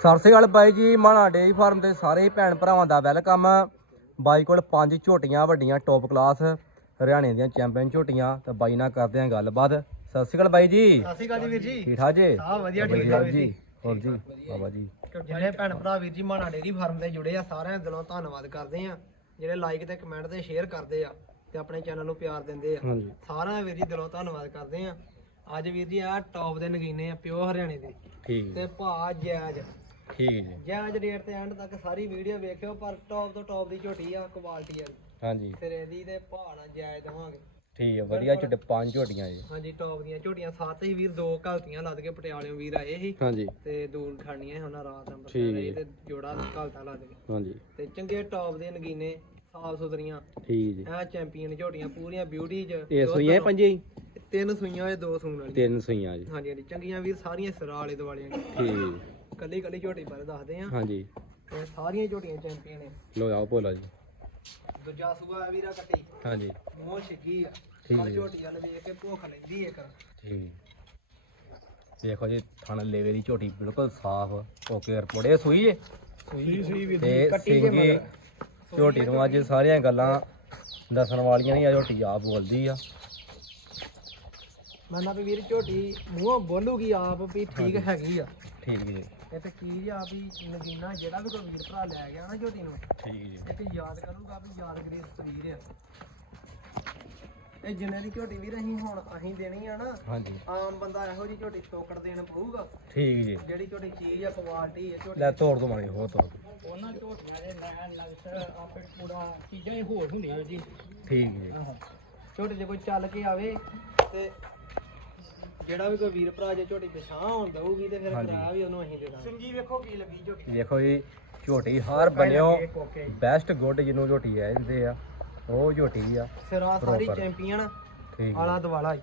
ਸਤਿ ਸ਼੍ਰੀ ਅਕਾਲ ਬਾਈ ਜੀ ਮਾਣਾ dairy farm ਦੇ ਸਾਰੇ ਭੈਣ ਭਰਾਵਾਂ ਦਾ ਵੈਲਕਮ। ਬਾਈ ਕੋਲ ਪੰਜ ਝੋਟੀਆਂ ਵੱਡੀਆਂ ਟੌਪ ਕਲਾਸ ਹਰਿਆਣੇ ਦੀਆਂ ਚੈਂਪੀਅਨ ਝੋਟੀਆਂ ਤੇ ਬਾਈ ਨਾਲ ਕਰਦੇ ਆਂ ਗੱਲਬਾਤ। ਸਤਿ ਸ਼੍ਰੀ ਅਕਾਲ ਬਾਈ ਜੀ। ਸਤਿ ਸ਼੍ਰੀ ਅਕਾਲ ਜੀ ਵੀਰ ਜੀ। ਠੀਕ ਠਾਕ ਜੀ? ਹਾਂ ਵਧੀਆ ਠੀਕ ਵਧੀਆ ਠਾਕ ਵੀਰ ਜੀ। ਜੀ। ਹੋਰ ਜੀ ਬਾਬਾ ਜੀ। ਜਿਹੜੇ ਭੈਣ ਭਰਾ ਵੀਰ ਜੀ ਮਾਣਾ ਡੇਰੀ ਫਾਰਮ ਤੇ ਜੁੜੇ ਆ ਸਾਰਿਆਂ ਦਾ ਦਿਲੋਂ ਧੰਨਵਾਦ ਕਰਦੇ ਆ ਜਿਹੜੇ ਲਾਈਕ ਤੇ ਕਮੈਂਟ ਤੇ ਸ਼ੇਅਰ ਕਰਦੇ ਆ ਤੇ ਆਪਣੇ ਚੈਨਲ ਨੂੰ ਪਿਆਰ ਦਿੰਦੇ ਆ। ਸਾਰਿਆਂ ਦਾ ਵੀਰ ਜੀ ਦਿਲੋਂ ਧੰਨਵਾਦ ਕਰਦੇ ਆ ਅੱਜ ਵੀਰ ਜੀ ਆ ਟੌਪ ਦੇ ਨਗੀਨੇ ਆ ਪਿਓ ਹਰਿਆਣੇ ਦੇ। ਠੀਕ। ਤੇ ਭਾ ਜਾਇਜ਼ ਠੀਕ ਜੀ। ਜਾਇਜ਼ ਰੇਟ ਤੇ ਐਂਡ ਤੱਕ ਸਾਰੀ ਵੀਡੀਓ ਵੇਖਿਓ ਪਰ ਟੌਪ ਤੋਂ ਟੌਪ ਦੀ ਝੋਟੀ ਆ ਕੁਆਲਿਟੀ ਵਾਲੀ। ਹਾਂਜੀ। ਫਿਰ ਇਹਦੀ ਤੇ ਭਾ ਨਾਲ ਜਾਇਜ਼ ਦਵਾਂਗੇ। ਠੀਕ ਹੈ ਵਧੀਆ ਝੋਟੇ ਪੰਜ ਝੋਟੀਆਂ ਜੀ। ਹਾਂਜੀ ਟੌਪ ਦੀਆਂ ਝੋਟੀਆਂ ਸੱਤ ਹੀ ਵੀਰ ਦੋ ਘਲਤੀਆਂ ਲੱਦ ਕੇ ਪਟਿਆਲਿਓਂ ਵੀਰ ਆਏ ਸੀ। ਹਾਂਜੀ। ਤੇ ਦੂਰ ਖਾਣੀਆਂ ਉਹਨਾਂ ਰਾਤ ਅੰਬਰ ਠੀਕ ਹੈ। ਤੇ ਜੋੜਾ ਘਲਤਾ ਲੱਦ ਕੇ। ਹਾਂਜੀ। ਤੇ ਚੰਗੇ ਟੌਪ ਦੇ ਨਗੀਨੇ ਸਾਫ਼ ਸੁਥਰੀਆਂ। ਠੀਕ ਜੀ। ਐ ਚੈਂਪੀਅਨ ਝੋਟੀਆਂ ਪੂਰੀਆਂ ਬਿਊਟੀ ਚ। ਇਹ ਸੂਈਆਂ ਪੰਜੇ ਹੀ? ਤਿੰਨ ਸੂਈਆਂ ਹੋਏ ਦੋ ਸੂਣ ਵਾਲੀ ਤਿੰਨ ਸੂਈਆਂ ਜੀ। ਹਾਂਜੀ ਹਾਂਜੀ ਚੰਗੀਆਂ ਵੀਰ ਸਾਰੀਆਂ ਸਿਰਾ ਵਾਲੇ ਦੁਆਲੇ ਠੀਕ। ਕੱਲੀ ਕੱਲੀ ਝੋਟੀ ਬਾਰੇ ਦੱਸਦੇ ਆ। ਹਾਂਜੀ। ਤੇ ਸਾਰੀਆਂ ਝੋਟੀਆਂ ਚੈਂਪੀਅਨ ਨੇ। ਲੋ ਆਓ ਭੋਲਾ ਜੀ। ਦੂਜਾ ਸੂਆ ਵੀਰਾ ਕੱਟੀ। ਹਾਂਜੀ। ਮੋਹ ਛਿੱਗੀ ਆ। ਠੀਕ ਹੈ। ਝੋਟੀ ਵਾਲ ਵੇਖ ਕੇ ਭੁੱਖ ਲੈਂਦੀ ਇੱਕ। ਠੀਕ। ਦੇਖੋ ਜੀ ਥਣ ਲੇਵੇ ਦੀ ਝੋਟੀ ਬਿਲਕੁਲ ਸਾਫ਼ ਓਕੇ ਰਿਪੋਰਟ ਸੂਈ ਜੇ ਸੂਈ ਸੂਈ ਵੀਰ ਤੇ ਸਿੰਗੀ ਝੋਟੀ ਨੂੰ ਅੱਜ ਸਾਰੀਆਂ ਗੱਲਾਂ ਦੱਸਣ ਵਾਲੀਆਂ ਨਹੀਂ ਆ ਝੋਟੀ ਆਪ ਬੋਲਦੀ ਆ। ਮੈਂ ਨਾ ਵੀ ਵੀਰ ਝੋਟੀ ਮੂੰਹੋਂ ਬੋਲੂਗੀ ਆਪ ਵੀ ਠੀਕ ਹੈਗੀ ਆ। ਠੀਕ ਜੀ। ਇਹ ਤੇ ਚੀਜ਼ ਆ ਵੀ ਨਗੀਨਾ ਜਿਹੜਾ ਵੀ ਕੋਈ ਵੀਰ ਭਰਾ ਲੈ ਗਿਆ ਨਾ ਝੋਟੀ ਨੂੰ ਠੀਕ ਜੀ। ਇਹ ਤੇ ਯਾਦ ਕਰੂਗਾ ਵੀ ਯਾਦਗਰੀ ਸਰੀਰ ਆ। ਇਹ ਜਿੰਨੇ ਦੀ ਝੋਟੀ ਵੀਰ ਅਸੀਂ ਹੁਣ ਅਸੀਂ ਦੇਣੀ ਆ ਨਾ ਹਾਂਜੀ। ਆਮ ਬੰਦਾ ਇਹੋ ਜੀ ਝੋਟੀ ਟੋਕੜ ਦੇਣ ਪਊਗਾ। ਠੀਕ ਜੀ। ਜਿਹੜੀ ਝੋਟੀ ਚੀਜ਼ ਆ ਕੁਆਲਿਟੀ ਆ ਝੋਟੀ। ਲੈ ਤੋੜ ਦੋ ਮਾਰੀ ਹੋਰ ਤੋੜ ਉਹਨਾਂ ਝੋਟੀਆਂ ਦੇ ਲੈਣ ਲੱਗਦਾ ਆਪੇ ਪੂਰਾ ਚੀਜ਼ਾਂ ਹੀ ਹੋਰ ਹੁੰਦੀਆਂ ਜੀ। ਠੀਕ ਜੀ। ਝੋਟੀ ਜੇ ਕੋਈ ਚੱਲ ਕੇ ਆਵੇ ਤੇ ਜਿਹੜਾ ਵੀ ਕੋਈ ਵੀਰ ਭਰਾ ਜੇ ਝੋਟੀ ਪਛਾਣ ਹੋਣ ਦਊਗੀ ਤੇ ਫਿਰ ਹਾਂਜੀ। ਕਿਰਾਇਆ ਵੀ ਉਹਨੂੰ ਅਸੀਂ ਦੇ ਦਾਂਗੇ। ਸਿੰਗੀ ਵੇਖੋ ਕੀ ਲੱਗੀ ਝੋਟੀ ਦੇਖੋ ਜੀ ਝੋਟੀ ਹਰ ਬਣਿਓ ਕੋਕੇ ਬੈਸਟ ਗੁੱਡ ਜਿਹਨੂੰ ਝੋਟੀ ਹੈ ਜਾਂਦੇ ਆ ਉਹ ਝੋਟੀ ਆ ਸਿਰਾ ਸਾਰੀ Proper. ਚੈਂਪੀਅਨ ਠੀਕ ਆਲਾ ਦਵਾਲਾ ਹੀ।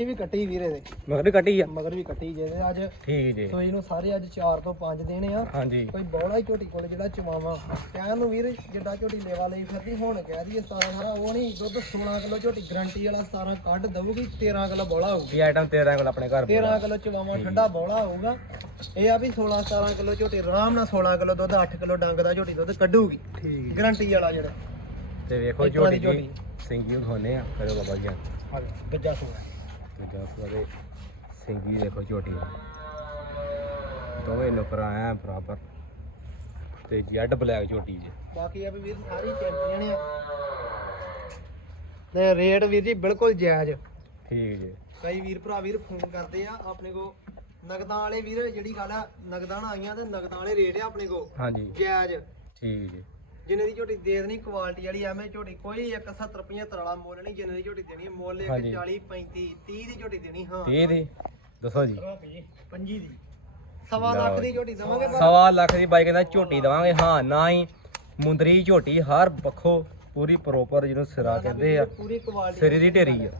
ਪਿੱਛੇ ਵੀ ਕੱਟੀ ਵੀਰੇ ਦੇ। ਮਗਰ ਕੱਟੀ ਆ? ਮਗਰ ਵੀ ਕੱਟੀ ਜੇ ਤੇ ਅੱਜ। ਠੀਕ ਜੀ। ਸੋ ਇਹਨੂੰ ਸਾਰੇ ਅੱਜ 4 ਤੋਂ 5 ਦੇਣੇ ਆ। ਹਾਂਜੀ। ਕੋਈ ਬੌੜਾ ਹੀ ਝੋਟੀ ਕੋਲ ਜਿਹੜਾ ਚਵਾਵਾ। ਕਹਿਣ ਨੂੰ ਵੀਰ ਜਿੱਡਾ ਝੋਟੀ ਲੇਵਾ ਲਈ ਫਿਰਦੀ ਹੁਣ ਕਹਿ ਦਈਏ 17 ਸਾਰਾ ਉਹ ਨਹੀਂ ਦੁੱਧ 16 ਕਿਲੋ ਝੋਟੀ ਗਰੰਟੀ ਵਾਲਾ 17 ਕੱਢ ਦਊਗੀ 13 ਕਿਲੋ ਬੌਲਾ ਹੋਊਗੀ। ਇਹ ਆਈਟਮ 13 ਕੋਲ ਆਪਣੇ ਘਰ 13 ਕਿਲੋ ਚਵਾਵਾ ਠੰਡਾ ਬੌਲਾ ਹੋਊਗਾ। ਇਹ ਆ ਵੀ 16 17 ਕਿਲੋ ਝੋਟੀ ਆਰਾਮ ਨਾਲ 16 ਕਿਲੋ ਦੁੱਧ 8 ਕਿਲੋ ਡੰਗ ਦਾ ਝੋਟੀ ਦੁੱਧ ਕੱਢੂਗੀ। ਠੀਕ। ਗਰੰਟੀ ਵਾਲਾ ਜਿਹੜਾ। ਤੇ ਵੇਖੋ ਝੋਟੀ ਦੀ ਦੀ ਸਿੰਗੀ ਉਠਾਉਨੇ ਆ ਕਰੋ ਬਾਬਾ ਜੀ ਗੱਜਾ ਸੂਆ। ਤੇ ਜਾ ਸਾਰੇ ਸਿੰਗੀ ਦੇਖੋ ਝੋਟੀ ਦੋਵੇਂ ਨੁਕਰ ਆਇਆ ਬਰਾਬਰ। ਤੇ ਜੈਡ ਬਲੈਕ ਝੋਟੀ ਜੀ। ਬਾਕੀ ਆ ਵੀ ਵੀਰ ਸਾਰੀ ਚੈਂਪੀਅਨ ਆ। ਤੇ ਰੇਟ ਵੀਰ ਜੀ ਬਿਲਕੁਲ ਜਾਇਜ਼। ਠੀਕ ਜੀ। ਕਈ ਵੀਰ ਭਰਾ ਵੀਰ ਫੋਨ ਕਰਦੇ ਆ ਆਪਣੇ ਕੋ ਨਗਦਾਂ ਵਾਲੇ ਵੀਰ ਜਿਹੜੀ ਗੱਲ ਆ ਨਗਦਾਂ ਆਈਆਂ ਤੇ ਨਗਦਾਂ ਵਾਲੇ ਰੇਟ ਆ ਆਪਣੇ ਕੋ ਹਾਂਜੀ। ਜਾਇਜ਼। ਠੀਕ ਜੀ। ਜਿੰਨੇ ਦੀ ਝੋਟੀ ਦੇ ਦੇਣੀ ਕੁਆਲਿਟੀ ਵਾਲੀ ਐਵੇਂ ਝੋਟੀ ਕੋਈ ਇੱਕ 70 75 ਵਾਲਾ ਮੁੱਲ ਨਹੀਂ ਜਿੰਨੇ ਦੀ ਝੋਟੀ ਦੇਣੀ ਹੈ, ਮੁੱਲ ਇੱਕ ਹਾਂਜੀ। 40 35 30 ਦੀ ਝੋਟੀ ਦੇਣੀ ਹਾਂ। ਤੇ ਦੀ ਦੱਸੋ ਜੀ। ਪੰਜੀ ਦੀ। ਸਵਾ ਲੱਖ ਦੀ ਝੋਟੀ ਦਵਾਂਗੇ ਪਰ ਸਵਾ ਲੱਖ ਦੀ ਬਾਈ ਕਹਿੰਦਾ ਝੋਟੀ ਦਵਾਂਗੇ ਹਾਂ ਨਾ ਹੀ ਮੁੰਦਰੀ ਝੋਟੀ ਹਰ ਪੱਖੋਂ ਪੂਰੀ ਪ੍ਰੋਪਰ ਜਿਹਨੂੰ ਸਿਰਾ ਕਹਿੰਦੇ ਆ। ਪੂਰੀ ਕੁਆਲਿਟੀ ਸਿਰੇ ਦੀ ਢੇਰੀ ਆ।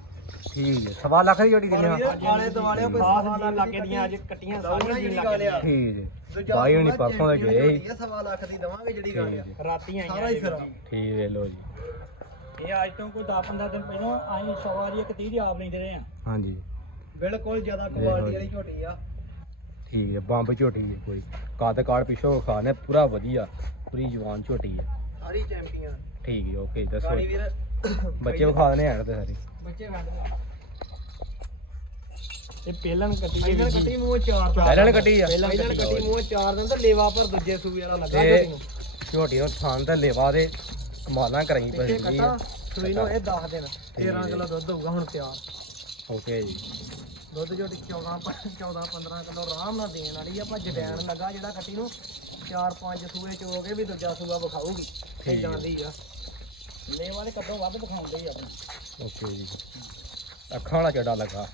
ਠੀਕ ਹੈ ਸਵਾ ਲੱਖ ਦੀ ਪਰ ਦਿੰਦੇ ਆ। ਆਲੇ ਦੁਆਲੇ ਕੋਈ ਸਵਾ ਲੱਖ ਦੀਆਂ ਅੱਜ ਕੱਟੀਆਂ ਸਾਰੀਆਂ ਜੀ ਗੱਲ ਆ। ਠੀਕ ਜੀ ਦੂਜਾ ਬਾਈ ਹੁਣੀ ਸੂਆ ਪਰਸੋਂ ਦੇ champion ਗਏ ਝੋਟੀ ਆ, ਸਵਾ ਲੱਖ ਦੀ ਦਵਾਂਗੇ ਜਿਹੜੀ ਗੱਲ ਠੀਕ ਆ ਜੀ ਰਾਤੀਆਂ ਸਾਰਾ ਹੀ ਸਿਰਾ ਠੀਕ ਹੈ ਲੋ ਜੀ। ਇਹ ਅੱਜ ਤੋਂ ਕੋਈ 10-15 ਦਿਨ ਪਹਿਲਾਂ ਅਸੀਂ ਸਵਾਰੀ ਇੱਕ 30 ਦੀ ਆਪ ਲੈਂਦੇ ਰਹੇ ਆ ਹਾਂਜੀ। ਬਿਲਕੁਲ ਜ਼ਿਆਦਾ ਦੇਖੋ ਕੁਆਲਿਟੀ ਜੀ। ਵਾਲੀ ਝੋਟੀ ਆ। ਠੀਕ ਹੈ ਬੰਬ ਝੋਟੀ ਹੈ ਕੋਈ। ਕੱਦ ਕਾੜ ਪਿੱਛੋਂ ਖਾਣੇ ਪੂਰਾ ਵਧੀਆ ਪੂਰੀ ਜਵਾਨ ਝੋਟੀ ਹੈ। ਸਾਰੀ ਚੈਂਪੀਅਨ ਠੀਕ ਹੈ ਓਕੇ ਦੱਸੋ ਗਾੜੀ ਵੀਰ ਬੱਚੇ ਵਿਖਾ ਦਨੇ ਆ ਤੇ ਸਾਰੇ। ਬੱਚੇ ਵੰਡ ਇਹ ਪਹਿਲਾਂ ਕੱਟੀ ਪਹਿਲਾਂ ਕੱਟੀ ਮੂੰਹ ਚਾਰ ਦਿਨ ਪਹਿਲਾਂ ਕੱਟੀ ਆ। ਪਹਿਲਾਂ ਕੱਟੀ ਮੂੰਹ ਚਾਰ ਦਿਨ ਤੇ ਲੇਵਾ ਪਰ ਦੂਜੇ ਸੂਬੇ ਵਾਲਾ ਲੱਗਾ ਤੇ ਝੋਟੀ ਨੂੰ ਥਾਂ ਤੇ ਲੇਵਾ ਦੇ ਕਮਾਲਾਂ ਕਰਾਈ ਪਈ ਕੱਟਾ ਸੂਈ ਨੂੰ ਇਹ 10 ਦਿਨ 13 ਕਿਲੋ ਦੁੱਧ ਹੋਊਗਾ ਹੁਣ ਤਿਆਰ। ਓਕੇ ਜੀ। ਦੁੱਧ ਝੋਟੀ 14 14 15 ਕਿਲੋ ਆਰਾਮ ਨਾਲ ਦੇਣ ਵਾਲੀ ਆ ਭੱਜ ਡੈਣ ਲੱਗਾ ਜਿਹੜਾ ਕੱਟੀ ਨੂੰ ਚਾਰ ਪੰਜ ਸੂਏ ਚੋ ਕੇ ਵੀ ਦੂਜਾ ਸੂਆ ਵਿਖਾਊਗੀ ਇਹ ਠੀਕ। ਜਾਂਦੀ ਆ। ਲੈ ਵਾਲੇ ਕੱਦੋਂ ਵੱਧ ਦਿਖਾਉਂਦੇ ਹੀ ਆਪਣੇ। ਓਕੇ ਜੀ। ਅੱਖਾਂ ਵਾਲਾ ਚੱਡਾ ਲੱਗਾ।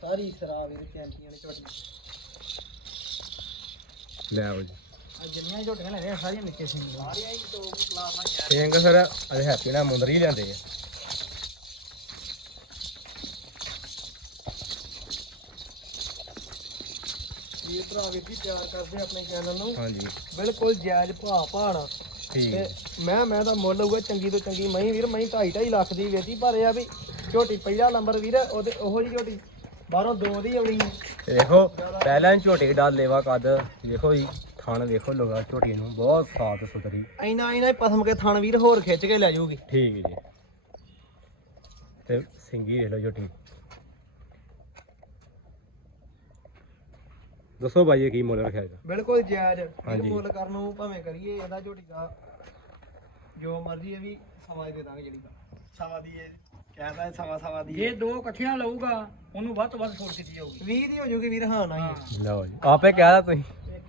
ਸਾਰੀ ਸਰਾ ਵੀਰ ਚੈਂਪੀਅਨ ਝੋਟੀ ਲੈ ਆਓ ਜੀ। ਆ ਜਿੰਨੀਆਂ ਝੋਟੀਆਂ ਲੈਣੇ ਸਾਰੀਆਂ ਨਿੱਕੇ ਸਿੰਘ ਸਾਰੀਆਂ ਹੀ ਦੋ ਕਲਾਸਾਂ ਸਿੰਘ ਸਰ ਅਜੇ ਹੈਪੀ ਨਾਲ ਮੁੰਦਰੀ ਲੈਂਦੇ ਆ। ਭਰਾ ਵੀਰ ਜੀ ਪਿਆਰ ਕਰਦੇ ਆਪਣੇ ਚੈਨਲ ਨੂੰ। ਹਾਂਜੀ। ਬਿਲਕੁਲ ਜਾਇਜ਼ ਭਾਅ ਭਾਣਾ। ਠੀਕ। ਤੇ ਮੈਂ ਮੈਂ ਤਾਂ ਮੁੱਲ ਹੋਊਗਾ ਚੰਗੀ ਤੋਂ ਚੰਗੀ ਮਹੀਂ ਵੀਰ ਮਹੀਂ 2.5 2.5 ਲੱਖ ਦੀ ਵੇਚੀ ਪਰ ਇਹ ਆ ਵੀ ਝੋਟੀ ਪਹਿਲਾ ਨੰਬਰ ਵੀਰ ਉਹਦੇ ਉਹੋ ਜੀ ਝੋਟੀ ਬਾਹਰੋਂ ਦੋ ਦੀ ਆਉਣੀ ਦੇਖੋ ਪਹਿਲਾਂ ਝੋਟੀ ਦਾ ਲੇਵਾ ਕੱਦ ਦੇਖੋ ਜੀ ਥਣ ਵੇਖੋ ਲੋਗਾ ਝੋਟੀ ਨੂੰ ਬਹੁਤ ਸਾਫ਼ ਸੁਥਰੀ। ਐਨਾ ਐਨਾ ਹੀ ਪਸਮ ਕੇ ਥਣ ਵੀਰ ਹੋਰ ਖਿੱਚ ਕੇ ਲੈ ਜਾਊਗੀ। ਠੀਕ ਜੀ। ਤੇ ਸਿੰਗੀ ਵੇਖ ਲਓ ਝੋਟੀ। ਦੱਸੋ ਭਾਈ ਇਹ ਕੀ ਮੁੱਲ ਰੱਖਿਆ ਇਹਦਾ? ਬਿਲਕੁਲ ਜਾਇਜ਼ ਹਾਂਜੀ। ਮੁੱਲ ਕਰਨ ਨੂੰ ਭਾਵੇਂ ਕਰੀਏ ਇਹਦਾ ਝੋਟੀ ਦਾ ਜੋ ਮਰਜ਼ੀ ਇਹ ਵੀ ਸਮਾਜ ਦੇ ਦਾਂਗੇ ਜਿਹੜੀ ਦਾ ਸਵਾ ਦੀ ਇਹ ਕਹਿੰਦਾ ਸਵਾ ਸਵਾ ਦੀ ਜੇ ਦੋ ਇਕੱਠੀਆਂ ਲਊਗਾ ਉਹਨੂੰ ਵੱਧ ਤੋਂ ਵੱਧ ਛੋਟ ਦਿੱਤੀ ਜਾਊਗੀ 20 ਦੀ ਹੋ ਜੂਗੀ ਵੀਰ ਹਾਂ ਨਾ ਹੀ। ਲਓ ਜੀ ਆਪੇ ਕਹਿਦਾ ਤੁਸੀਂ।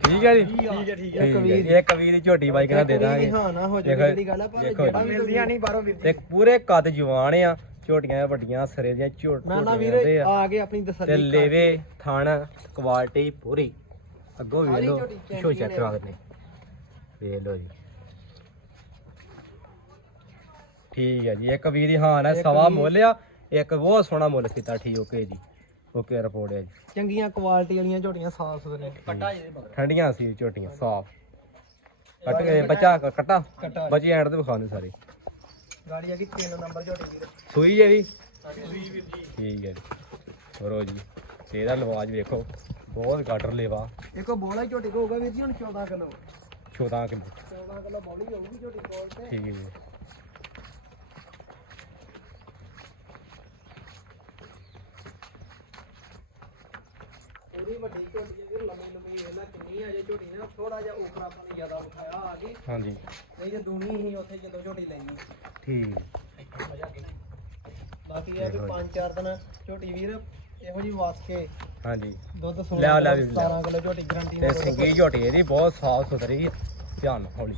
ਠੀਕ ਹੈ ਜੀ? ਠੀਕ ਹੈ ਠੀਕ ਹੈ ਜੀ। ਇਹ ਕਵੀ ਦੀ ਝੋਟੀ ਬਾਈ ਕਹਿੰਦਾ ਦੇ ਦਾਂਗੇ। ਹਾਂ ਨਾ ਹੋ ਜੂਗੀ ਦੇਖੋ- ਜਿਹੜੀ ਗੱਲ ਆ ਪਰ ਦੇਖੋ ਜਿਹੜਾ। ਵੀ ਮਿਲਦੀਆਂ ਨਹੀਂ ਬਾਹਰੋਂ ਵੀਰ ਤੇ ਪੂਰੇ ਕੱਦ ਜਵਾਨ ਆ ਝੋਟੀਆਂ ਵੱਡੀਆਂ ਸਿਰੇ ਦੀਆਂ ਝੋਟ ਮੈਂ ਨਾ ਝੋਟੀਆਂ ਵੀਰ ਦੇ ਆ। ਆ ਕੇ ਆਪਣੀ ਤੇ ਤਸੱਲੀ ਕਰ- ਲੇਵੇ ਥਣ ਕੁਆਲਿਟੀ ਪੂਰੀ। ਅੱਗੋਂ ਵੇਖ ਸਾਰੀ ਲਓ ਝੋਟੀ ਪਿੱਛੋਂ ਚੈੱਕ ਕਰਾ ਦਿੰਦੇ। ਵੇਖ ਲਓ ਜੀ। ਠੀਕ ਹੈ ਜੀ ਇੱਕ ਵੀਰ ਦੀ ਹਾਂ ਹੈ ਸਵਾ ਮੁੱਲ ਆ। ਇੱਕ ਬਹੁਤ ਸੋਹਣਾ ਮੁੱਲ ਕੀਤਾ ਠੀਕ ਓਕੇ ਜੀ। ਓਕੇ ਰਿਪੋਰਟ ਹੈ ਜੀ। ਚੰਗੀਆਂ ਕੁਆਲਿਟੀ ਵਾਲੀਆਂ ਝੋਟੀਆਂ ਸਾਫ਼ ਸੁਥਰੀਆਂ ਕੱਟਾ ਮਗਰ। ਠੰਡੀਆਂ ਸੀ ਝੋਟੀਆਂ ਸਾਫ਼। ਕੱਟ ਕੇ ਬੱਚਾ ਕੱਟਾ? ਬੱਚੇ ਐਂਡ ਤੇ ਵਿਖਾਉਂਦੇ ਸਾਰੇ। ਗਾੜੀ ਆ ਗਈ 3 ਨੰਬਰ ਝੋਟੀ ਵੀਰ ਸੂਈ ਜੇ ਵੀ ਸੂਈ ਵੀਰ ਜੀ। ਠੀਕ ਹੈ ਕਰੋ ਜੀ ਤੇ ਇਹਦਾ ਲਵਾਜ ਵੇਖੋ ਬਹੁਤ ਗਾਟਰ ਲੇਵਾ। ਇੱਕ ਬੋਲਾ ਝੋਟੀ ਕੋ ਹੋਊਗਾ ਵੀਰ ਜੀ ਹੁਣ 14 ਕਿਲੋ। 14 ਕਿਲੋ। 14 ਕਿਲੋ ਬੋਲੀ ਹੋਊਗੀ ਝੋਟੀ ਕੋਲ ਤੇ। ਠੀਕ ਹੈ ਜੀ। ਪੂਰੀ ਵੱਡੀ ਝੋਟੀ ਹੈ ਵੀਰ ਲੰਮੀ ਲੰਮੀ ਵੇਲਾ ਕਿੰਨੀ ਆ ਜੇ ਝੋਟੀ ਨੇ ਥੋੜਾ ਜਿਹਾ ਉਪਰ ਆਪਾਂ ਨੇ ਜ਼ਿਆਦਾ ਵਿਖਾਇਆ ਆ ਕੇ। ਹਾਂਜੀ। ਨਹੀਂ ਜੇ ਦੂਣੀ ਹੀ ਉੱਥੇ ਜਦੋਂ ਝੋਟੀ ਲਈ ਠੀਕ। ਬਾਕੀ ਇਹ ਆ ਵੀ 5-4 ਦਿਨ ਝੋਟੀ ਵੀਰ ਇਹੋ ਜੀ ਵਾਸ ਕੇ ਹਾਂਜੀ। ਦੁੱਧ ਲੈ ਆਓ, ਲੈ 16 ਆਓ, ਲੈ ਆਓ। 17 ਕਿਲੋ ਝੋਟੀ ਗਰੰਟੀ ਤੇ ਸਿੰਗੀ ਝੋਟੀ ਇਹਦੀ ਬਹੁਤ ਸਾਫ਼ ਸੁਥਰੀ। ਧਿਆਨ ਨਾਲ ਹੌਲੀ।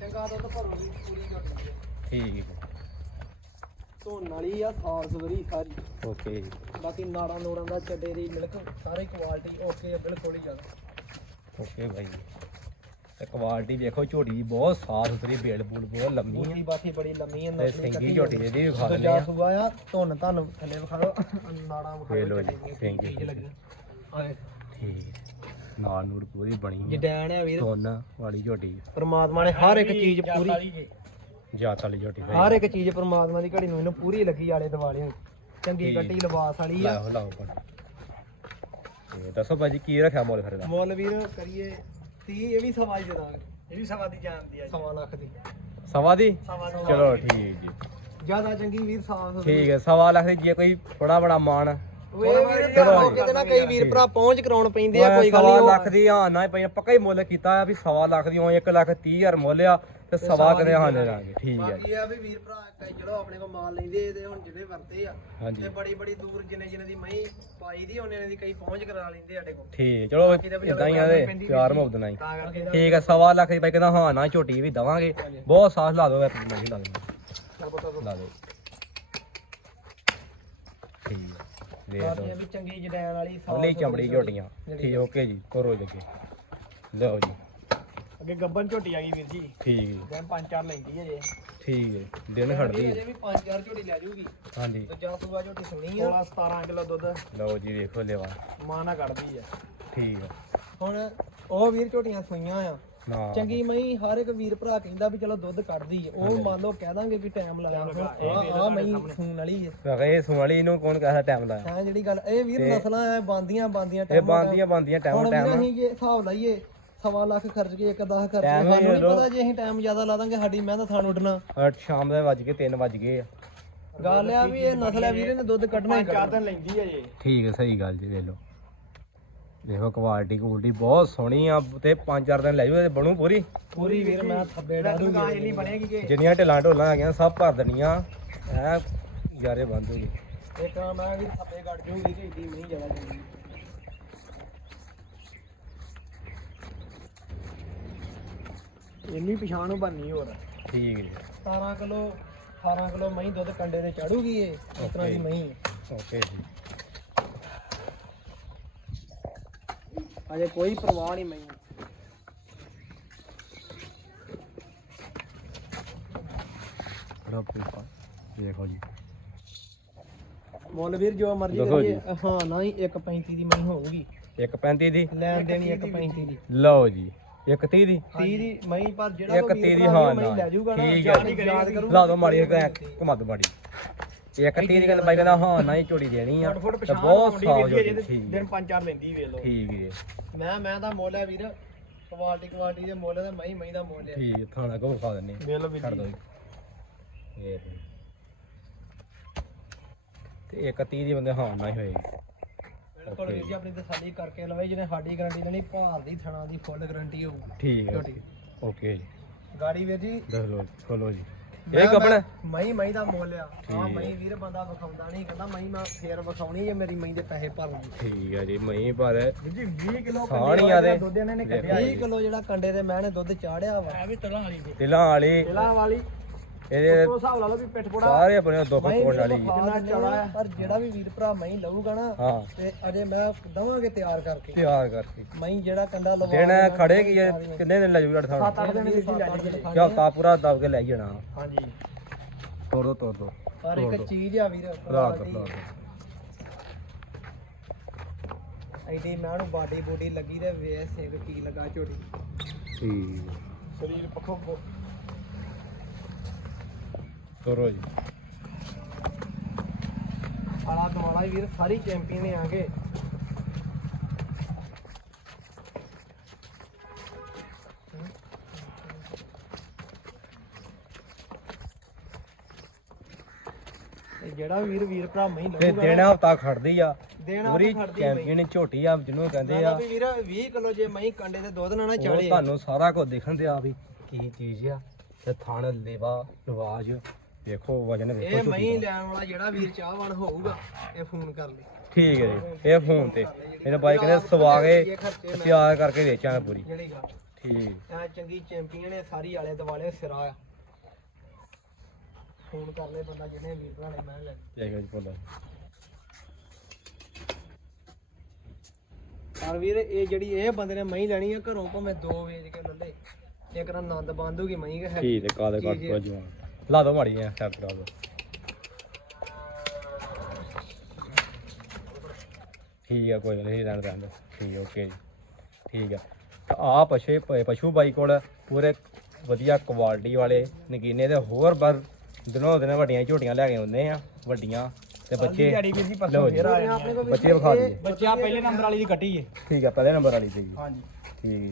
ਚੰਗਾ ਦੁੱਧ ਭਰੂਗੀ ਪੂਰੀ ਝੋਟੀ ਦੀ। ਠੀਕ। ਹੈ ਧੋਣ ਵਾਲੀ ਆ ਸਾਫ਼ ਸੁਥਰੀ ਸਾਰੀ। ਓਕੇ ਬਾਕੀ ਨਾੜਾਂ ਨੂੜਾਂ ਦਾ ਚੱਡੇ ਦੀ ਮਿਲਕ ਸਾਰੀ ਕੁਆਲਿਟੀ ਓਕੇ ਆ ਬਿਲਕੁਲ ਹੀ ਜ਼ਿਆਦਾ। ਓਕੇ ਭਾਈ ਤੇ ਕੁਆਲਿਟੀ ਵੇਖੋ ਝੋਟੀ ਬਹੁਤ ਸਾਫ਼ ਸੁਥਰੀ ਬੇਲ ਬੂਲ ਬਹੁਤ ਲੰਮੀ ਮੂੰਗੀ ਹੈ ਬਾਥੀ ਬੜੀ ਲੰਮੀ ਹੈ ਤੇ ਸਿੰਗੀ ਝੋਟੀ ਇਹਦੀ ਵੀ ਖਾ ਲੈਂਦੇ ਆ। ਸੂਆ ਆ ਧੁੰਨ ਤੁਹਾਨੂੰ ਥੱਲੇ ਵਿਖਾ ਲਓ ਨਾੜਾਂ ਵਿਖਾ ਵੇਖ ਲਓ ਜੀ, ਦੀਆਂ thank you, ਚੀਜ਼ ਲੱਗੀ। ਆਏ। ਠੀਕ। ਨਾਲ ਨੂਰ ਪੂਰੀ ਬਣੀ ਹੈ ਜਡੈਣ ਆ ਵੀਰ। ਧੁੰਨ ਵਾਲੀ ਝੋਟੀ। ਪਰਮਾਤਮਾ ਨੇ ਹਰ ਇੱਕ ਚੀਜ਼ ਪੂਰੀ ਜਾਤ ਵਾਲੀ ਝੋਟੀ ਹਰ ਇੱਕ ਚੀਜ਼ ਪਰਮਾਤਮਾ ਦੀ ਘੜੀ ਨੂੰ ਇਹਨੂੰ ਪੂਰੀ ਲੱਗੀ ਆਲੇ ਦੁਆਲੇ। ਚੰਗੀ ਠੀਕ। ਕੱਟੀ ਲਿਬਾਸ ਵਾਲੀ ਆ। ਲਾਓ ਲਾਓ ਭਾਜੀ। ਤੇ ਦੱਸੋ ਭਾਜੀ ਕੀ ਰੱਖਿਆ ਮੁੱਲ ਫਿਰ ਦਾ ਮੁੱਲ ਵੀਰ ਕਰੀਏ 30 ਇਹ ਵੀ ਸਵਾਈ ਦੇ ਦਾਂਗੇ ਇਹ ਵੀ ਸਵਾ ਦੀ ਜਾਣਦੀ ਆ ਸਵਾ ਲੱਖ ਦੀ। ਸਵਾ ਦੀ? ਸਵਾ ਚਲੋ ਠੀਕ ਜੀ। ਜ਼ਿਆਦਾ ਚੰਗੀ ਵੀਰ ਸਾਫ਼ ਠੀਕ ਹੈ ਸਵਾ ਲੱਖ ਦੀ ਜੇ ਕੋਈ ਥੋੜਾ ਬੜਾ ਮਾਨ ਵੇ ਵੀਰ ਚਲੋ ਕਿਤੇ ਨਾ ਕਈ ਵੀਰ ਭਰਾ ਪਹੁੰਚ ਕਰਾਉਣ ਪੈਂਦੇ ਆ ਕੋਈ ਗੱਲ ਸਵਾ ਨਹੀਂ ਲੱਖ ਦੀ ਹਾਂ ਨਾ ਹੀ ਪਈ ਪੱਕਾ ਹੀ ਮੁੱਲ ਕੀਤਾ ਆ ਵੀ ਸਵਾ ਲੱਖ ਦੀ ਉਹ 1 ਲੱਖ 30 ਹਜ਼ਾਰ ਮੁੱਲ ਆ। ਤੇ ਸਵਾ ਕਦੇ ਹਾਂ ਦੇ ਦਾਂਗੇ ਠੀਕ ਹੈ ਬਾਕੀ ਆ ਵੀ ਵੀਰ ਭਰਾ ਕਈ ਜਿਹੜਾ ਆਪਣੇ ਕੋਲ ਮਾਲ ਲੈਂਦੇ ਤੇ ਹੁਣ ਜਿਹੜੇ ਵਰਤੇ ਆ ਹਾਂਜੀ। ਤੇ ਬੜੀ ਬੜੀ ਦੂਰ ਜਿੰਨੇ ਜਿੰਨੇ ਦੀ ਮਹੀਂ ਪਾਈ ਦੀ ਉਹਨੇ ਦੀ ਕਈ ਪਹੁੰਚ ਕਰਾ ਲੈਂਦੇ ਸਾਡੇ ਕੋਲ। ਠੀਕ ਹੈ ਚਲੋ ਇਦਾਂ ਹੀ ਆ ਦੇ ਪਿਆਰ ਮੁਹੱਬਤ ਨਾਲ ਹੀ। ਤਾਂ ਕਰਕੇ ਠੀਕ ਹੈ ਸਵਾ ਲੱਖ ਦੀ ਬਾਈ ਕਹਿੰਦਾ ਹਾਂ ਨਾ ਝੋਟੀ ਵੀ ਦਵਾਂਗੇ। ਬਹੁਤ ਸਾਥ ਲਾ ਦੋ ਮੈਂ ਲਾ ਦਿੰਦਾ। ਚੱਲ ਪਤਾ ਲਾ ਦੋ ਠੀਕ ਹੈ ਵੇਖ ਲਓ। ਵੀ ਚੰਗੀ ਜਡੈਣ ਵਾਲੀ ਸਾਫ਼ ਉਹਨੇ ਚਮੜੀ ਝੋਟੀਆਂ। ਠੀਕ ਓਕੇ ਜੀ ਕਰੋ ਜੱਗੇ। ਲਓ ਜੀ। ਅੱਗੇ ਗੱਬਨ ਝੋਟੀ ਆ ਗਈ ਵੀਰ ਜੀ। ਠੀਕ ਹੈ ਦਿਨ ਪੰਜ ਚਾਰ ਲੈਂਦੀ ਹੈ ਜੇ। ਠੀਕ ਹੈ ਦਿਨ ਖੜਦੀ ਅਜੇ ਹੈ ਵੀ 5-4 ਝੋਟੀ ਲੈ ਜਾਊਗੀ ਹਾਂਜੀ। ਦੂਜਾ ਸੂਆ ਝੋਟੀ ਸੁਣੀ ਆ। 16 17 ਕਿਲੋ ਦੁੱਧ। ਲਓ ਜੀ ਵੇਖੋ ਲੈਵਾ ਮਾਂ ਨਾ ਕੱਢਦੀ ਆ। ਠੀਕ ਹੈ ਹੁਣ ਉਹ ਵੀਰ ਝੋਟੀਆਂ ਸੂਈਆਂ ਆ। ਚੰਗੀ ਮਈ ਹਰ ਇੱਕ ਵੀਰ ਭਰਾ ਕਹਿੰਦਾ ਵੀ ਚਲੋ ਦੁੱਧ ਕੱਢਦੀ ਹੈ ਉਹ ਮੰਨ ਲਓ ਕਹਿ ਦਾਂਗੇ ਵੀ ਟਾਈਮ ਲੱਗਾ ਆ ਆ ਮਈ ਸੂਣ ਵਾਲੀ ਹੈ ਮੈਂ ਕਿਹਾ ਇਹ ਸੁਣਾਲੀ ਇਹਨੂੰ ਕੌਣ ਕਹਦਾ ਟਾਈਮ ਲਾਇਆ? ਹਾਂ ਜਿਹੜੀ ਗੱਲ ਇਹ ਵੀਰ ਨਸਲਾਂ ਐ ਬੰਦੀਆਂ ਬੰਦੀਆਂ ਇਹ ਬੰਦੀਆਂ ਬੰਦੀਆਂ ਟਾਈਮ ਹੁਣ ਟਾਈਮ। ਅਸੀਂ ਜੇ ਹਿਸਾਬ ਲਾਈਏ ਸਵਾ ਲੱਖ ਖਰਚ ਕੇ ਇੱਕ 10 ਖਰਚ ਕੇ। Time ਸਾਨੂੰ ਨਹੀਂ ਹੀ ਪਤਾ ਜੇ ਅਸੀਂ ਟਾਈਮ ਜ਼ਿਆਦਾ ਲਾ ਦਾਂਗੇ ਸਾਡੀ ਮਿਹਨਤ ਸਾਨੂੰ ਉੱਡਣਾ। ਅੱਠ ਸ਼ਾਮ ਦੇ ਵੱਜ ਕੇ 3 ਵੱਜ ਗਏ ਆ। ਗੱਲ ਆ ਵੀ ਇਹ ਨਸਲ ਹੈ ਵੀਰ ਨੇ ਦੁੱਧ ਕੱਢਣਾ ਹੀ ਚਾਰ ਕੱਢਣਾ। ਦਿਨ ਲੈਂਦੀ ਆ ਜੇ। ਠੀਕ ਹੈ ਸਹੀ ਗੱਲ ਜੀ ਵੇਖ ਲਓ। ਦੇਖੋ ਕੁਆਲਿਟੀ ਕੁਆਲਿਟੀ ਬਹੁਤ ਸੋਹਣੀ ਆ ਤੇ 5-4 ਦਿਨ ਲੈ ਜਾਓ ਤੇ ਬਣੂ ਪੂਰੀ। ਪੂਰੀ ਵੀਰ ਮੈਂ ਥੱਬੇ ਡਾ ਦੂੰਗੀ। ਇੰਨੀ ਬਣੇਗੀ ਕਿ ਜਿੰਨੀਆਂ ਢਿੱਲਾਂ ਢੋਲਾਂ ਹੈਗੀਆਂ ਸਭ ਭਰ ਦੇਣੀਆਂ। ਐ ਯਾਰੇ ਬੰਦ ਹੋ ਗਈ ਇੱਕ ਤਾਂ ਮੈਂ ਵੀ ਥੱਬੇ ਕੱਢ ਜੂਗੀ ਤੇ ਏਡੀ ਨਹੀਂ ਜ਼ਿਆਦਾ ਜੂਗੀ ਇੰਨੀ ਪਛਾਣ ਬਣਨੀ ਹੋਰ। ਠੀਕ ਜੀ। 17 ਕਿਲੋ 18 ਕਿਲੋ ਮਹੀਂ ਦੁੱਧ ਕੰਡੇ ਤੇ ਚੜੂਗੀ ਇਹ ਇਸ ਤਰ੍ਹਾਂ ਦੀ. ਮਹੀਂ। ਓਕੇ ਜੀ। ਅਜੇ ਕੋਈ ਪਰਵਾਹ ਨਹੀਂ ਮਹੀਂ। ਰੱਬ ਪਾ ਦੇਖੋ ਜੀ। ਮੁੱਲ ਵੀਰ ਜੋ ਮਰਜ਼ੀ ਕਰੀਏ। ਹਾਂ ਨਾ ਹੀ 1.35 ਦੀ ਮਹੀਂ ਹੋਊਗੀ। ਇੱਕ 35 ਦੀ? ਲੈਣ ਦੇਣੀ ਇੱਕ 35 ਦੀ। ਲਓ ਜੀ। ਇੱਕ 30 ਦੀ? 30 ਦੀ ਮਈ ਪਰ ਜਿਹੜਾ ਇੱਕ ਕੋਈ 30 ਦੀ ਹਾਂ ਨਾ। ਲੈ ਜਾਊਗਾ ਨਾ ਠੀਕ ਯਾਦ ਹੈ ਯਾਦ ਲਾ ਦੋ ਮਾੜੀ ਇੱਕ ਘੁਮਾ ਦੋ ਮਾੜੀ। ਇੱਕ 30 ਦੀ ਕਹਿੰਦਾ ਬਾਈ ਕਹਿੰਦਾ ਹਾਂ ਨਾ ਹੀ ਝੋਟੀ ਦੇਣੀ ਆ। ਤੇ ਬਹੁਤ ਵੀਰ ਜੀ ਦਿਨ ਪੰਜ ਚਾਰ ਲੈਂਦੀ ਵੇਖ ਲਓ। ਠੀਕ ਹੈ। ਮੈਂ ਮੈਂ ਤਾਂ ਮੁੱਲ ਹੈ ਵੀਰ ਕੁਆਲਿਟੀ ਕੁਆਲਿਟੀ ਦੇ ਮੁੱਲ ਦਾ ਮਈ ਮਈ ਦਾ ਮੁੱਲ ਹੈ ਠੀਕ ਹੈ ਥਾਣਾ ਕੋ ਖਾ ਦਿੰਨੇ ਵੇਖ ਲਓ ਵੀਰ ਛੱਡ ਦੋ ਇਹ ਤੇ ਇੱਕ 30 ਦੀ ਬੰਦੇ ਹਾਂ ਨਾ ਹੀ ਹੋਏਗੀ। ਬਿਲਕੁਲ ਵੀਰ ਜੀ ਆਪਣੀ ਤਸੱਲੀ ਕਰਕੇ ਲਵੇ ਜਿਹਨੇ ਸਾਡੀ ਗਾਰੰਟੀ ਲੈਣੀ ਭਾਲ ਦੀ ਥਣਾ ਦੀ ਫੁੱਲ ਗਾਰੰਟੀ ਹੋਊ। ਠੀਕ ਹੈ। ਓਕੇ ਜੀ। ਗਾੜੀ ਵੀਰ ਜੀ ਦੇਖ ਲਓ ਖੋਲੋ ਜੀ। ਇਹ ਮੈਂ- ਮਈ ਮਈ ਦਾ ਮੁੱਲ ਆ। ਹੈ। ਮਈ ਵੀਰ ਬੰਦਾ ਵਿਖਾਉਂਦਾ ਨਹੀਂ ਕਹਿੰਦਾ ਮਈ ਮੈਂ ਫੇਰ ਵਿਖਾਉਣੀ ਜੇ ਮੇਰੀ ਮਈ ਦੇ ਪੈਸੇ ਭਰਨਗੇ ਠੀਕ ਹੈ ਜੀ ਮਹੀਂ ਪਰ ਜੀ 20 ਕਿਲੋ ਸਾਣੀਆਂ ਦੇ ਦੁੱਧ ਇਹਨਾਂ ਨੇ ਕੱਢਿਆ 20 ਕਿਲੋ ਜਿਹੜਾ ਕੰਡੇ ਤੇ ਮੈਂ ਨੇ ਦੁੱਧ ਚਾੜਿਆ ਵਾ। ਐ ਵੀ ਤਲਾਂ ਵਾਲੀ ਦੀ ਤਿਲਾਂ ਵਾਲੀ। ਤਲਾਂ ਵਾਲੀ। ਇਹਦੇ ਉਸ ਹਿਸਾਬ ਲਾ ਲਓ ਵੀ ਪਿੱਠ ਪੋੜਾ ਸਾਰੇ ਆਪਣੇ ਦੁੱਖ ਕੋਣ ਵਾਲੀ। ਦਿੰਦੇ ਚੌੜਾ ਹੈ। ਪਰ ਜਿਹੜਾ ਵੀ ਵੀਰ ਭਰਾ ਮਈ ਲਊਗਾ ਨਾ ਹਾਂ। ਤੇ ਅਜੇ ਮੈਂ ਦਵਾਂਗੇ ਤਿਆਰ ਕਰਕੇ। ਤਿਆਰ ਕਰਕੇ। ਮਈ ਜਿਹੜਾ ਕੰਡਾ ਲਵਾ ਦਿਨ ਦੇਣਾ, ਖੜੇ ਕੀ ਹੈ, ਕਿੰਨੇ ਦਿਨ ਲੱਗੂਗਾ ਥਾਣਾ 7-8 ਦਿਨ ਵੀਰ ਜੀ ਲੈ ਜਾਈਏ ਕਿ ਹਫਤਾ ਪੂਰਾ ਦਬ ਕੇ ਲੈ ਜਾਣਾ। ਹਾਂਜੀ। ਤੋੜ ਦੋ ਤੋੜ। ਦੋ ਪਰ ਇੱਕ ਚੀਜ਼ ਆ ਵੀਰ ਲਾ ਦੋ। ਲਾ ਦੋ ਐਡੀ ਮੈਂ ਨੂੰ ਬਾਡੀ ਬੋਡੀ ਲੱਗੀ ਤੇ ਵੇ ਸਿੰਘ ਕੀ ਲੱਗਾ ਝੋਟੀ। ਠੀਕ। ਸਰੀਰ ਪੱਖੋਂ ਤੋਰੋ ਜੀ। ਆਲਾ ਦਵਾਲਾ ਵੀਰ ਸਾਰੀ ਚੈਂਪੀਅਨ ਨੇ ਆਗੇ। ਤੇ ਜਿਹੜਾ ਵੀਰ ਵੀਰ ਭਰਾ ਮਈ ਤੇ ਲਊਗਾ ਦਿਨ ਹਫਤਾ ਖੜਦੀ ਆ। ਦੇਣਾ ਪੂਰੀ ਖੜਦੀ ਚੈਂਪੀਅਨ ਝੋਟੀ ਆ ਜਿਹਨੂੰ ਕਹਿੰਦੇ ਕਹਿੰਦਾ ਆ। ਵੀ ਵੀਰ 20 ਕਿਲੋ ਜੇ ਮਈ ਕੰਡੇ ਤੇ ਦੁੱਧ ਨਾ ਨਾ ਉਹ ਚਾੜੇ ਤੁਹਾਨੂੰ ਸਾਰਾ ਕੁਝ ਦੇਖਣ ਦਿਆ ਵੀ ਕੀ ਚੀਜ਼ ਆ। ਤੇ ਥਣ ਲੇਵਾ ਨਵਾਜ। ਵੇਖੋ ਵਜਨ ਇਹ ਦਾ। ਲੈਣ ਵਾਲਾ ਜਿਹੜਾ ਵੀਰ ਚਾਹਵਾਨ ਹੋਊਗਾ ਇਹ ਫੋਨ ਕਰ ਲਈ ਠੀਕ ਹੈ ਜੀ ਇਹ ਫੋਨ ਤੇ। ਇਹਨੇ ਬਾਈਕ ਨੇ ਸਵਾ ਕੇ ਤਿਆਰ ਕਰਕੇ ਵੇਚਾਂਗੇ ਪੂਰੀ। ਜਿਹੜੀ ਗੱਲ। ਠੀਕ ਐ ਚੰਗੀ ਚੈਂਪੀਅਨ ਹੈ ਸਾਰੀ ਆਲੇ ਦੁਆਲੇ ਸਿਰਾ ਆ। ਫੋਨ ਕਰ ਲੈ ਬੰਦਾ ਜਿਹਨੇ ਵੀਰ ਭਰਾ ਨੇ ਮੈਂ ਲੈ ਦੇਖੋ ਜੀ ਬੋਲੋ ਪਰ ਵੀਰ ਇਹ ਜਿਹੜੀ ਇਹ ਬੰਦੇ ਨੇ ਮਹੀਂ ਲੈਣੀ ਆ ਘਰੋਂ ਭਾਵੇਂ ਦੋ ਵੇਚ ਕੇ ਲੱਲੇ ਇੱਕ ਨਾ ਆਨੰਦ ਬੰਦੂਗੀ ਮਹੀਂ ਹੈ। ਠੀਕ ਤੇ ਕਾਦੇ ਕੱਟ ਪਾ ਜਵਾਨ ਲਾ ਦੋ ਮਾੜੀ ਐ ਸੈਟ ਕਰਾ ਦੋ। ਠੀਕ ਆ ਕੋਈ ਨਹੀਂ ਰਹਿਣ ਰਹਿਣ ਦਿਓ। ਠੀਕ ਓਕੇ ਜੀ। ਠੀਕ ਆ। ਤਾਂ ਆ ਪਸ਼ੇ ਪ- ਪਸ਼ੂ ਬਾਈ ਕੋਲ ਪੂਰੇ ਵਧੀਆ ਕੁਆਲਿਟੀ ਵਾਲੇ ਨਗੀਨੇ ਤੇ ਹੋਰ ਬਰ ਦਿਨੋਂ ਦਿਨ ਵੱਡੀਆਂ ਝੋਟੀਆਂ ਲੈ ਕੇ ਆਉਂਦੇ ਆ ਵੱਡੀਆਂ ਤੇ ਬੱਚੇ ਦਿਹਾੜੀ ਜੀ ਲਓ ਪਰਸੋਂ ਜੀ। ਫੇਰ ਆ। ਆਪਣੇ ਕੋਲ ਬੱਚੇ ਵਿਖਾ ਦਈਏ। ਬੱਚਾ ਪਹਿਲੇ ਨੰਬਰ ਵਾਲੀ ਦੀ ਕੱਟੀ ਹੈ ਠੀਕ ਆ ਪਹਿਲੇ ਨੰਬਰ ਵਾਲੀ ਤੇ ਜੀ। ਹਾਂਜੀ। ਠੀਕ।